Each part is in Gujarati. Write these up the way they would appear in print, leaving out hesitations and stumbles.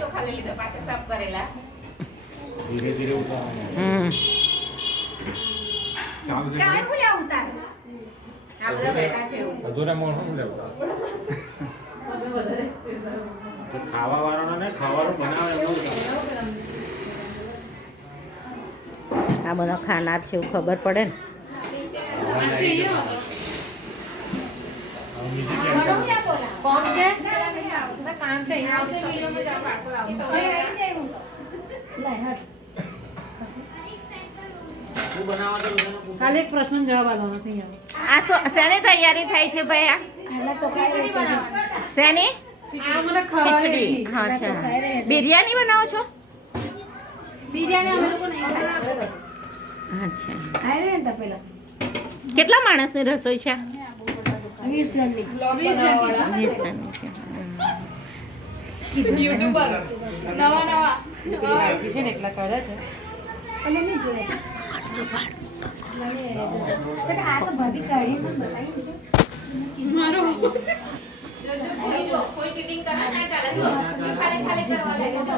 ચોખા લઈ લીધા પાછા સાફ કરેલા. ધીરે ધીરે ઉતારવાનું. ચાલુ છે. કાંઈ ભૂલ્યા ઉતાર. આ બધા બેઠા છે એવું. અધૂરા મોણ શું લેવતા? તો ખાવા વાળાનો ને ખાવાનું બનાવે એમનું આ બધો ખાનાર છે એવું ખબર પડે ને. કોણ છે? કામ છે અહીંયા આવશે વિડિયોમાં ખાલી એક પ્રશ્ન જવાબ આપવાનો છે આ શેની તૈયારી થાય છે ભાઈ? આ શેની? આ મને ખબર ખીચડી. હા, અચ્છા. બિરયાની બનાવો છો? બિરયાની અમે લોકો નહીં ખાતા. અચ્છા. કેટલા માણસની રસોઈ છે? 20 જણની. 20 જણની. 20 જણની છે. યુટ્યુબર નવા છે ને એટલા કરે છે. કોઈ ફિટિંગ કરે ના ચાલે જો ખાલી ખાલી કરવા લાગે તો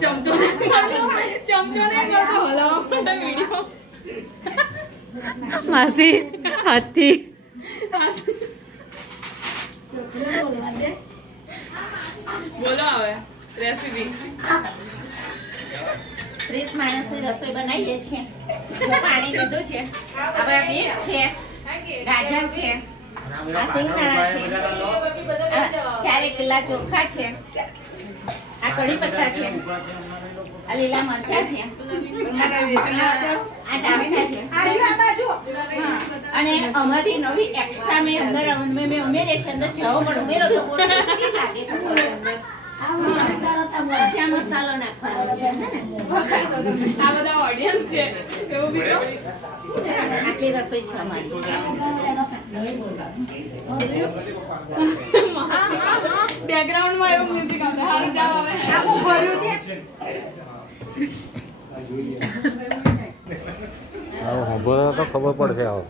ચમચો ને કરતો હલાવવા માટે વિડિયો માસી હાથી. બોલો હવે રેસીપી 30 માણસની રસોઈ બનાવીએ છીએ. પાણી લીધું છે. હવે બીટ છે, ગાજર છે, આ સિંગદાણા છે, આ 4 કિલ્લા ચોખા છે, આ કઢી પત્તા છે, આ લીલા મરચા છે, આ ટામેટા છે, અને અમારી નવી એક્સ્ટ્રા મેં અંદર મેં ઉમેરી છે. અંદર જવો પણ ઉમેરો તો બહુ ટેસ્ટી લાગે. મરચા મસાલો નાખવાનો છે. આ બધા ઓડિયન્સ છે એવું બીજો આટલી રસોઈ છે અમારી. બેકગ્રાઉન્ડમાં એવું મ્યુઝિક આવે સારું જાવ આવે આખું ભર્યું છે હવે તો ખબર પડશે. આવો